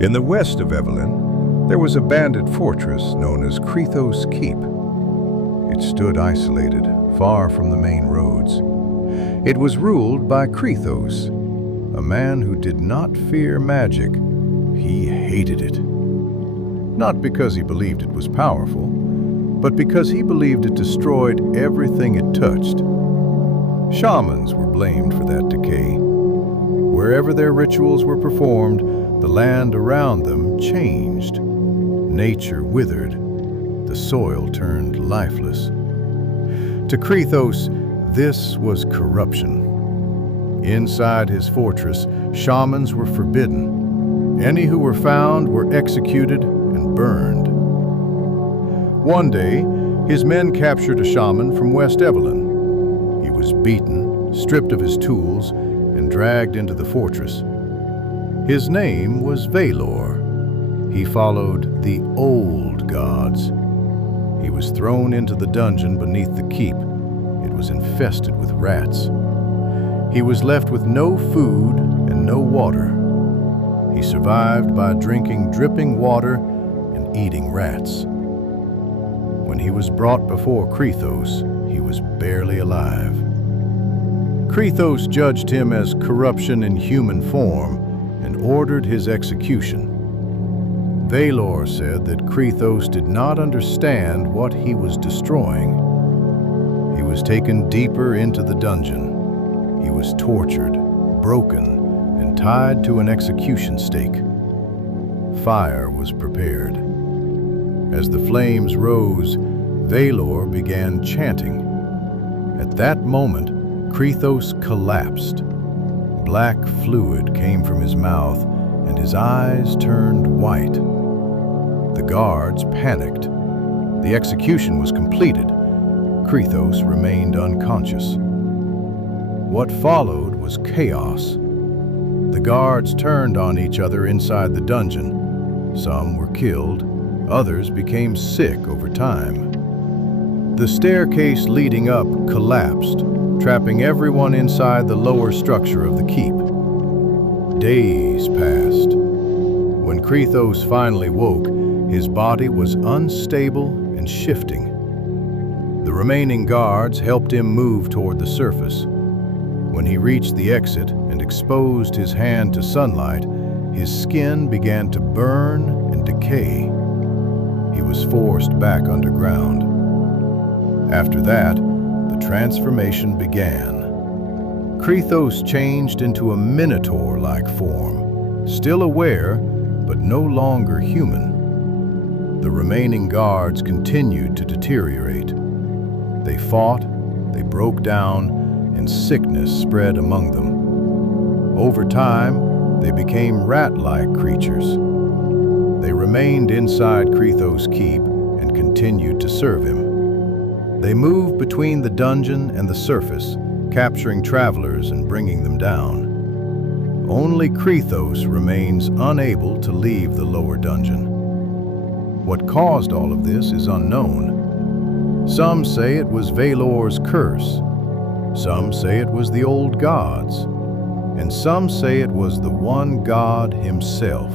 In the west of Evalyn, there was a bandit fortress known as Krithos Keep. It stood isolated, far from the main roads. It was ruled by Krithos, a man who did not fear magic. He hated it. Not because he believed it was powerful, but because he believed it destroyed everything it touched. Shamans were blamed for that decay. Wherever their rituals were performed, the land around them changed. Nature withered. The soil turned lifeless. To Krithos, this was corruption. Inside his fortress, shamans were forbidden. Any who were found were executed and burned. One day, his men captured a shaman from West Evalyn. He was beaten, stripped of his tools, and dragged into the fortress. His name was Valor. He followed the old gods. He was thrown into the dungeon beneath the keep. It was infested with rats. He was left with no food and no water. He survived by drinking dripping water and eating rats. When he was brought before Krithos, he was barely alive. Krithos judged him as corruption in human form and ordered his execution. Valor said that Krithos did not understand what he was destroying. He was taken deeper into the dungeon. He was tortured, broken, and tied to an execution stake. Fire was prepared. As the flames rose, Valor began chanting. At that moment, Krithos collapsed. Black fluid came from his mouth, and his eyes turned white. The guards panicked. The execution was completed. Krithos remained unconscious. What followed was chaos. The guards turned on each other inside the dungeon. Some were killed, others became sick over time. The staircase leading up collapsed, trapping everyone inside the lower structure of the keep. Days passed. When Krithos finally woke, his body was unstable and shifting. The remaining guards helped him move toward the surface. When he reached the exit and exposed his hand to sunlight, his skin began to burn and decay. He was forced back underground. After that, the transformation began. Krithos changed into a minotaur-like form, still aware, but no longer human. The remaining guards continued to deteriorate. They fought, they broke down, and sickness spread among them. Over time, they became rat-like creatures. They remained inside Krithos' keep and continued to serve him. They moved between the dungeon and the surface, capturing travelers and bringing them down. Only Krithos remains unable to leave the lower dungeon. What caused all of this is unknown. Some say it was Valor's curse. Some say it was the old gods. And some say it was the one God himself.